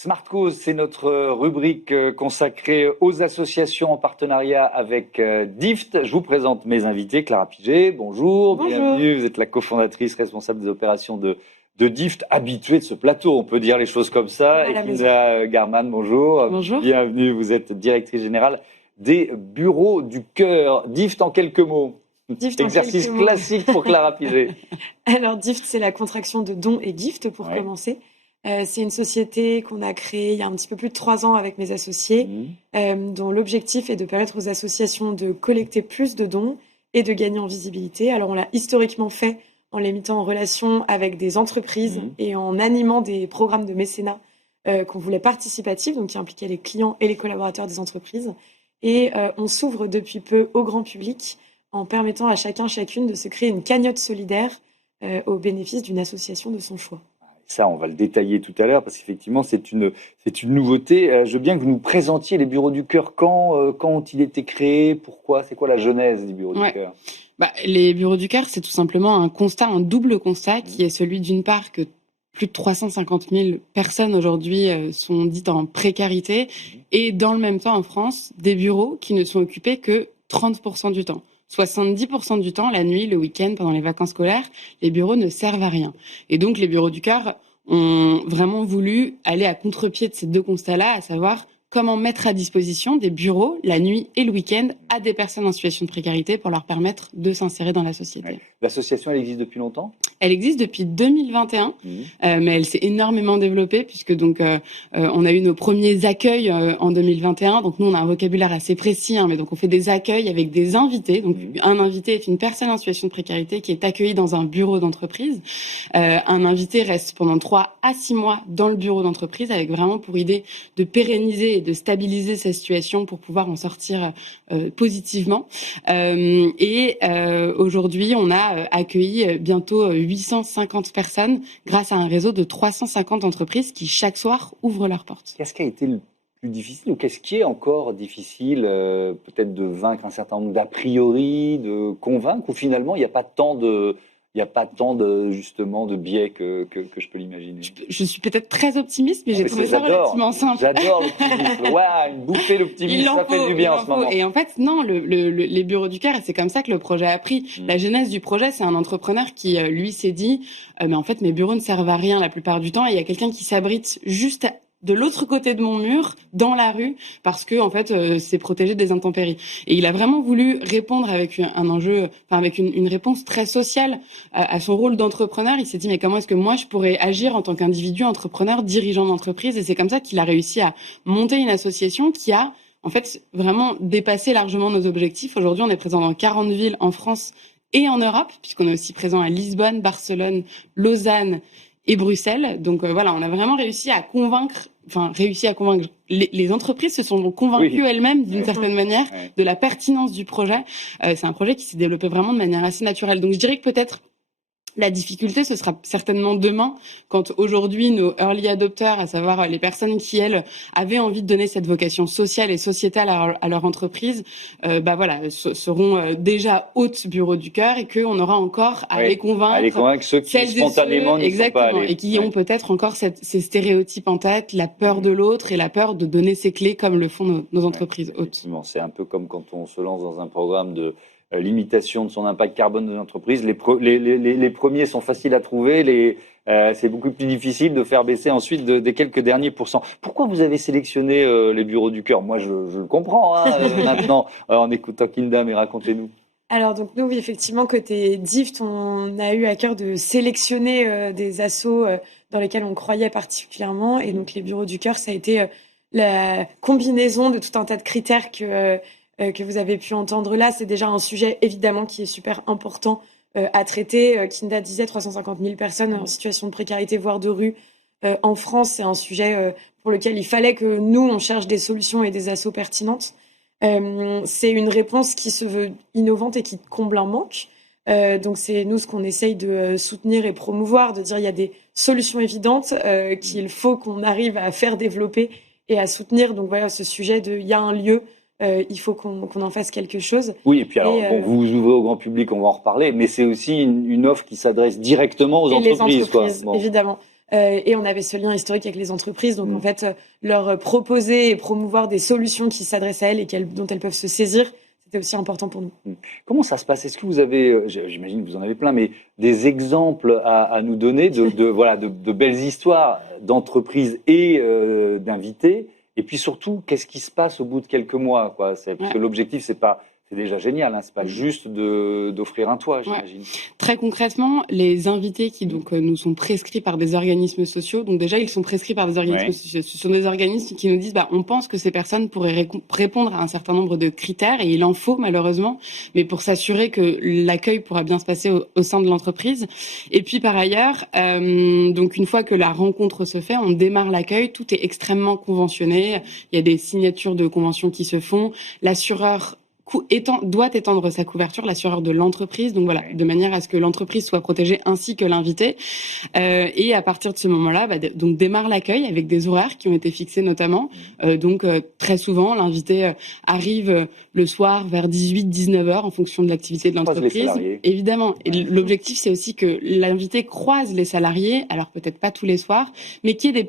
Smart Cause, c'est notre rubrique consacrée aux associations en partenariat avec DIFT. Je vous présente mes invités. Clara Piget, bonjour. Bienvenue. Vous êtes la cofondatrice responsable des opérations de DIFT, habituée de ce plateau, on peut dire les choses comme ça. Et Kinda Garman, bonjour. Bonjour. Bienvenue, vous êtes directrice générale des bureaux du cœur. DIFT en quelques mots. DIFT Exercice classique pour Clara Piget. Alors DIFT, c'est la contraction de don et gift pour commencer. C'est une société qu'on a créée il y a un petit peu plus de 3 ans avec mes associés, dont l'objectif est de permettre aux associations de collecter plus de dons et de gagner en visibilité. Alors on l'a historiquement fait en les mettant en relation avec des entreprises et en animant des programmes de mécénat qu'on voulait participatifs, donc qui impliquaient les clients et les collaborateurs des entreprises. Et on s'ouvre depuis peu au grand public en permettant à chacune de se créer une cagnotte solidaire au bénéfice d'une association de son choix. Ça, on va le détailler tout à l'heure parce qu'effectivement, c'est une nouveauté. Je veux bien que vous nous présentiez les bureaux du cœur. Quand ont-ils été créés? Pourquoi? C'est quoi la genèse des bureaux du cœur? Les bureaux du cœur, c'est tout simplement un double constat qui est celui d'une part que plus de 350 000 personnes aujourd'hui sont dites en précarité et dans le même temps en France, des bureaux qui ne sont occupés que 30% du temps. 70% du temps, la nuit, le week-end, pendant les vacances scolaires, les bureaux ne servent à rien. Et donc, les bureaux du cœur ont vraiment voulu aller à contre-pied de ces deux constats-là, à savoir comment mettre à disposition des bureaux la nuit et le week-end à des personnes en situation de précarité pour leur permettre de s'insérer dans la société. Ouais. L'association, elle existe depuis longtemps? Elle existe depuis 2021, mais elle s'est énormément développée puisque donc on a eu nos premiers accueils en 2021. Donc nous, on a un vocabulaire assez précis, mais donc on fait des accueils avec des invités. Donc un invité est une personne en situation de précarité qui est accueillie dans un bureau d'entreprise. Un invité reste pendant 3 à 6 mois dans le bureau d'entreprise avec vraiment pour idée de pérenniser et de stabiliser sa situation pour pouvoir en sortir positivement. Aujourd'hui, on a accueilli bientôt 850 personnes grâce à un réseau de 350 entreprises qui chaque soir ouvrent leurs portes. Qu'est-ce qui a été le plus difficile ou qu'est-ce qui est encore difficile peut-être de vaincre un certain nombre d'a priori, de convaincre ou finalement il n'y a pas tant de justement de biais que je peux l'imaginer. Je suis peut-être très optimiste, mais j'ai trouvé ça relativement simple. J'adore l'optimisme. Une bouffée d'optimisme, ça fait du bien en ce moment. Et en fait, non, les bureaux du cœur, et c'est comme ça que le projet a pris. La genèse du projet, c'est un entrepreneur qui, lui, s'est dit, mais en fait, mes bureaux ne servent à rien la plupart du temps, et il y a quelqu'un qui s'abrite juste de l'autre côté de mon mur, dans la rue, parce que en fait, c'est protégé des intempéries. Et il a vraiment voulu répondre avec un enjeu, avec une réponse très sociale à son rôle d'entrepreneur. Il s'est dit, mais comment est-ce que moi, je pourrais agir en tant qu'individu, entrepreneur, dirigeant d'entreprise? Et c'est comme ça qu'il a réussi à monter une association qui a, en fait, vraiment dépassé largement nos objectifs. Aujourd'hui, on est présent dans 40 villes en France et en Europe, puisqu'on est aussi présent à Lisbonne, Barcelone, Lausanne et Bruxelles. Donc on a vraiment réussi à convaincre. Les entreprises se sont convaincues elles-mêmes d'une certaine manière de la pertinence du projet. C'est un projet qui s'est développé vraiment de manière assez naturelle. Donc je dirais que peut-être la difficulté, ce sera certainement demain, quand aujourd'hui nos early adopters, à savoir les personnes qui, elles, avaient envie de donner cette vocation sociale et sociétale à leur entreprise, seront déjà hôtes bureaux du cœur et qu'on aura encore à les convaincre ceux qui spontanément n'y sont pas allés. Et qui ont peut-être encore ces stéréotypes en tête, la peur de l'autre et la peur de donner ses clés comme le font nos entreprises hôtes. C'est un peu comme quand on se lance dans un programme de limitation de son impact carbone de l'entreprise. Les premiers sont faciles à trouver, c'est beaucoup plus difficile de faire baisser ensuite des quelques derniers pourcents. Pourquoi vous avez sélectionné les bureaux du cœur? Moi, je le comprends maintenant en écoutant Kinda, mais racontez-nous. Alors donc nous, oui, effectivement, côté DIFT, on a eu à cœur de sélectionner des assos dans lesquels on croyait particulièrement. Et donc les bureaux du cœur, ça a été la combinaison de tout un tas de critères que vous avez pu entendre là. C'est déjà un sujet évidemment qui est super important à traiter. Kinda disait 350 000 personnes en situation de précarité, voire de rue en France. C'est un sujet pour lequel il fallait que nous, on cherche des solutions et des assos pertinentes. C'est une réponse qui se veut innovante et qui comble un manque. Donc c'est nous ce qu'on essaye de soutenir et promouvoir, de dire il y a des solutions évidentes qu'il faut qu'on arrive à faire développer et à soutenir. Donc voilà, ce sujet de il y a un lieu, il faut qu'on en fasse quelque chose. Oui, et puis alors, vous ouvrez au grand public, on va en reparler, mais c'est aussi une offre qui s'adresse directement aux entreprises. Évidemment. Et on avait ce lien historique avec les entreprises. Donc, en fait, leur proposer et promouvoir des solutions qui s'adressent à elles et dont elles peuvent se saisir, c'était aussi important pour nous. Comment ça se passe? Est-ce que vous avez, j'imagine que vous en avez plein, mais des exemples à nous donner de belles histoires d'entreprises et d'invités? Et puis surtout, qu'est-ce qui se passe au bout de quelques mois, quoi? Parce que l'objectif, c'est déjà génial, hein, c'est pas juste d'offrir un toit, j'imagine. Très concrètement, les invités qui nous sont prescrits par des organismes sociaux, donc déjà ils sont prescrits par des organismes sociaux, ce sont des organismes qui nous disent on pense que ces personnes pourraient répondre à un certain nombre de critères, et il en faut malheureusement, mais pour s'assurer que l'accueil pourra bien se passer au sein de l'entreprise. Et puis par ailleurs, donc une fois que la rencontre se fait, on démarre l'accueil, tout est extrêmement conventionné, il y a des signatures de conventions qui se font, l'assureur doit étendre sa couverture, l'assureur de l'entreprise, donc voilà, de manière à ce que l'entreprise soit protégée ainsi que l'invité. Et à partir de ce moment-là, donc démarre l'accueil avec des horaires qui ont été fixés notamment. Donc très souvent, l'invité arrive le soir vers 18-19 heures en fonction de l'activité de l'entreprise. Évidemment. Et l'objectif, c'est aussi que l'invité croise les salariés, alors peut-être pas tous les soirs, mais qu'il y ait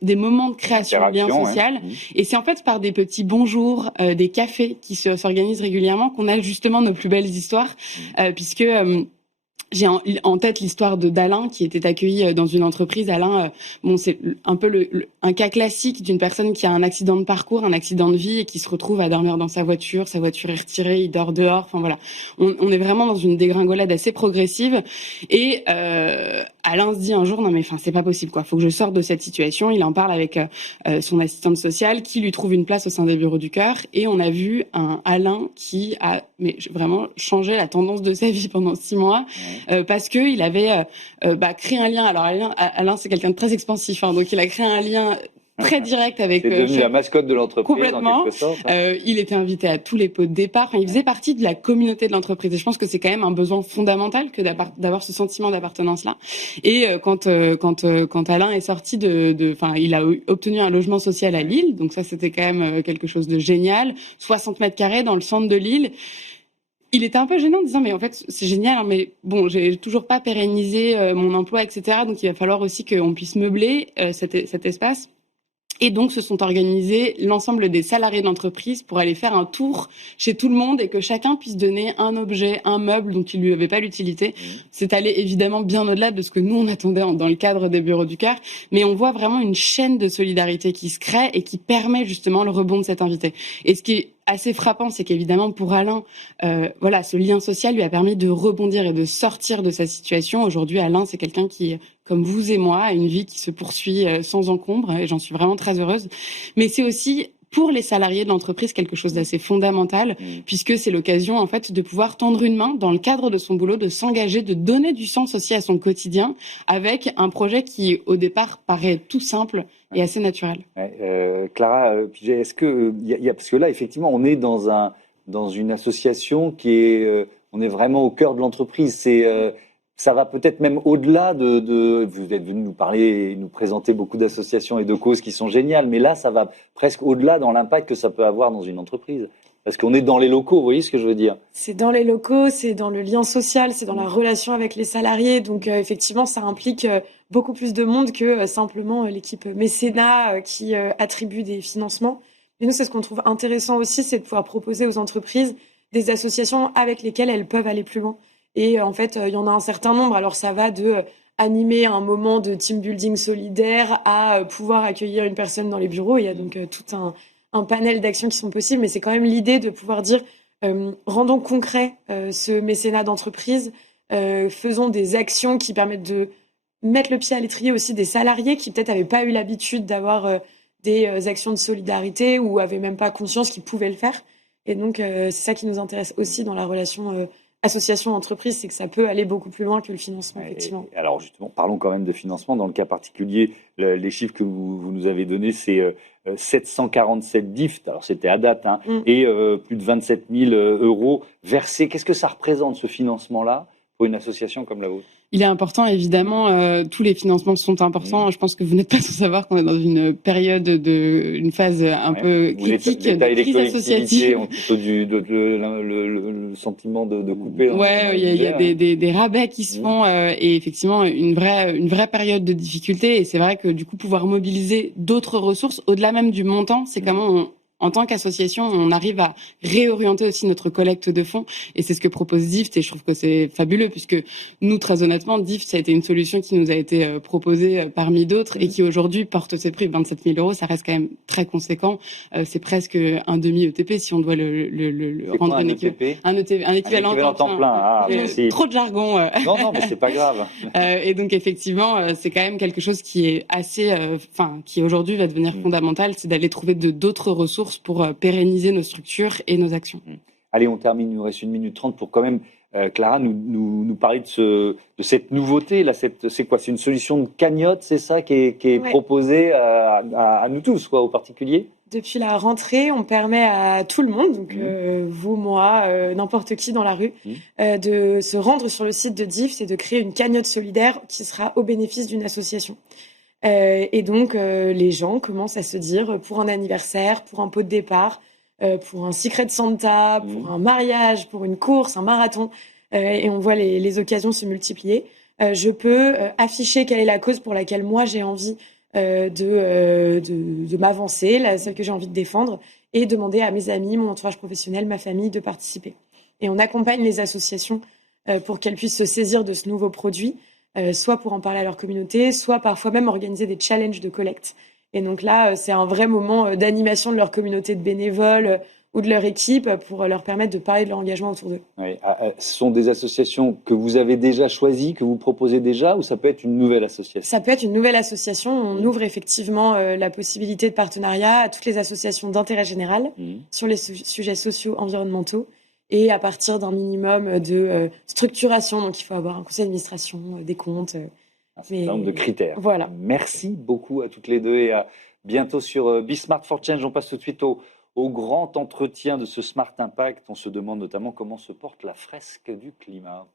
des moments de création de lien social. Et c'est en fait par des petits bonjours, des cafés qui s'organisent régulièrement qu'on a justement nos plus belles histoires, puisque j'ai en tête l'histoire d'Alain qui était accueilli dans une entreprise. Alain, c'est un peu un cas classique d'une personne qui a un accident de parcours, un accident de vie et qui se retrouve à dormir dans sa voiture est retirée, il dort dehors. Enfin voilà, on est vraiment dans une dégringolade assez progressive. Et Alain se dit un jour c'est pas possible quoi, faut que je sorte de cette situation. Il en parle avec son assistante sociale qui lui trouve une place au sein des Bureaux du Cœur, et on a vu un Alain qui a vraiment changé la tendance de sa vie pendant 6 mois. Parce que il avait créé un lien. Alors Alain c'est quelqu'un de très expansif, donc il a créé un lien très direct avec. C'est devenu la mascotte de l'entreprise. Complètement. En quelque sorte. Il était invité à tous les pots de départ. Il faisait partie de la communauté de l'entreprise. Et je pense que c'est quand même un besoin fondamental que d'avoir ce sentiment d'appartenance-là. Et quand Alain est sorti il a obtenu un logement social à Lille. Donc ça, c'était quand même quelque chose de génial. 60 mètres carrés dans le centre de Lille. Il était un peu gênant en disant mais en fait c'est génial, mais bon, j'ai toujours pas pérennisé mon emploi, etc. Donc il va falloir aussi qu'on puisse meubler cet espace. Et donc, se sont organisés l'ensemble des salariés de l'entreprise pour aller faire un tour chez tout le monde et que chacun puisse donner un objet, un meuble dont il lui avait pas l'utilité. C'est allé évidemment bien au-delà de ce que nous, on attendait dans le cadre des Bureaux du Cœur. Mais on voit vraiment une chaîne de solidarité qui se crée et qui permet justement le rebond de cet invité. Et ce qui est assez frappant, c'est qu'évidemment, pour Alain, ce lien social lui a permis de rebondir et de sortir de sa situation. Aujourd'hui, Alain, c'est quelqu'un qui, comme vous et moi, a une vie qui se poursuit sans encombre, et j'en suis vraiment très heureuse. Mais c'est aussi pour les salariés de l'entreprise quelque chose d'assez fondamental, puisque c'est l'occasion en fait de pouvoir tendre une main dans le cadre de son boulot, de s'engager, de donner du sens aussi à son quotidien avec un projet qui au départ paraît tout simple et assez naturel. Clara, est-ce que parce que là effectivement on est dans une association qui est on est vraiment au cœur de l'entreprise. Ça va peut-être même au-delà vous êtes venu nous parler et nous présenter beaucoup d'associations et de causes qui sont géniales, mais là, ça va presque au-delà dans l'impact que ça peut avoir dans une entreprise. Parce qu'on est dans les locaux, vous voyez ce que je veux dire? C'est dans les locaux, c'est dans le lien social, c'est dans la relation avec les salariés. Donc, effectivement, ça implique beaucoup plus de monde que simplement l'équipe mécénat qui attribue des financements. Mais nous, c'est ce qu'on trouve intéressant aussi, c'est de pouvoir proposer aux entreprises des associations avec lesquelles elles peuvent aller plus loin. Et en fait, il y en a un certain nombre. Alors, ça va de animer un moment de team building solidaire à pouvoir accueillir une personne dans les bureaux. Il y a donc tout un panel d'actions qui sont possibles. Mais c'est quand même l'idée de pouvoir dire rendons concret ce mécénat d'entreprise. Faisons des actions qui permettent de mettre le pied à l'étrier aussi des salariés qui peut-être n'avaient pas eu l'habitude d'avoir des actions de solidarité ou n'avaient même pas conscience qu'ils pouvaient le faire. Et donc, c'est ça qui nous intéresse aussi dans la relation association-entreprise, c'est que ça peut aller beaucoup plus loin que le financement, effectivement. Alors justement, parlons quand même de financement. Dans le cas particulier, les chiffres que vous nous avez donnés, c'est 747 DIFT, alors c'était à date, et plus de 27 000 euros versés. Qu'est-ce que ça représente, ce financement-là, pour une association comme la vôtre? Il est important, évidemment. Tous les financements sont importants. Je pense que vous n'êtes pas sans savoir qu'on est dans une période une phase un peu critique de l'État et les crise collectivités associative. ont plutôt le sentiment de couper. Ouais, il y a des rabais qui se font et effectivement une vraie période de difficulté. Et c'est vrai que du coup, pouvoir mobiliser d'autres ressources au-delà même du montant, c'est comment en tant qu'association, on arrive à réorienter aussi notre collecte de fonds. Et c'est ce que propose DIFT. Et je trouve que c'est fabuleux puisque nous, très honnêtement, DIFT, ça a été une solution qui nous a été proposée parmi d'autres et qui aujourd'hui porte ses prix. 27 000 €, ça reste quand même très conséquent. C'est presque un demi-ETP si on doit le rendre un équivalent temps plein. Ah, merci. Trop de jargon. Non, mais c'est pas grave. Et donc effectivement, c'est quand même quelque chose qui est assez, qui aujourd'hui va devenir fondamental, c'est d'aller trouver d'autres ressources pour pérenniser nos structures et nos actions. Allez, on termine, il nous reste 1 minute 30 pour quand même, Clara, nous parler de cette nouveauté. Là, c'est quoi? C'est une solution de cagnotte, c'est ça, qui est proposée à nous tous, quoi, aux particuliers? Depuis la rentrée, on permet à tout le monde, donc vous, moi, n'importe qui dans la rue, de se rendre sur le site de DIFT et de créer une cagnotte solidaire qui sera au bénéfice d'une association. Et donc, les gens commencent à se dire, pour un anniversaire, pour un pot de départ, pour un Secret Santa, pour un mariage, pour une course, un marathon, et on voit les occasions se multiplier. Je peux afficher quelle est la cause pour laquelle moi j'ai envie de m'avancer, celle que j'ai envie de défendre, et demander à mes amis, mon entourage professionnel, ma famille de participer. Et on accompagne les associations pour qu'elles puissent se saisir de ce nouveau produit, soit pour en parler à leur communauté, soit parfois même organiser des challenges de collecte. Et donc là, c'est un vrai moment d'animation de leur communauté de bénévoles ou de leur équipe pour leur permettre de parler de leur engagement autour d'eux. Oui. Ce sont des associations que vous avez déjà choisies, que vous proposez déjà, ou ça peut être une nouvelle association? Ça peut être une nouvelle association. On ouvre effectivement la possibilité de partenariat à toutes les associations d'intérêt général sur les sujets sociaux, environnementaux, et à partir d'un minimum de structuration. Donc il faut avoir un conseil d'administration, des comptes. Un certain nombre de critères. Voilà. Merci beaucoup à toutes les deux et à bientôt sur Be Smart for Change. On passe tout de suite au grand entretien de ce Smart Impact. On se demande notamment comment se porte la fresque du climat.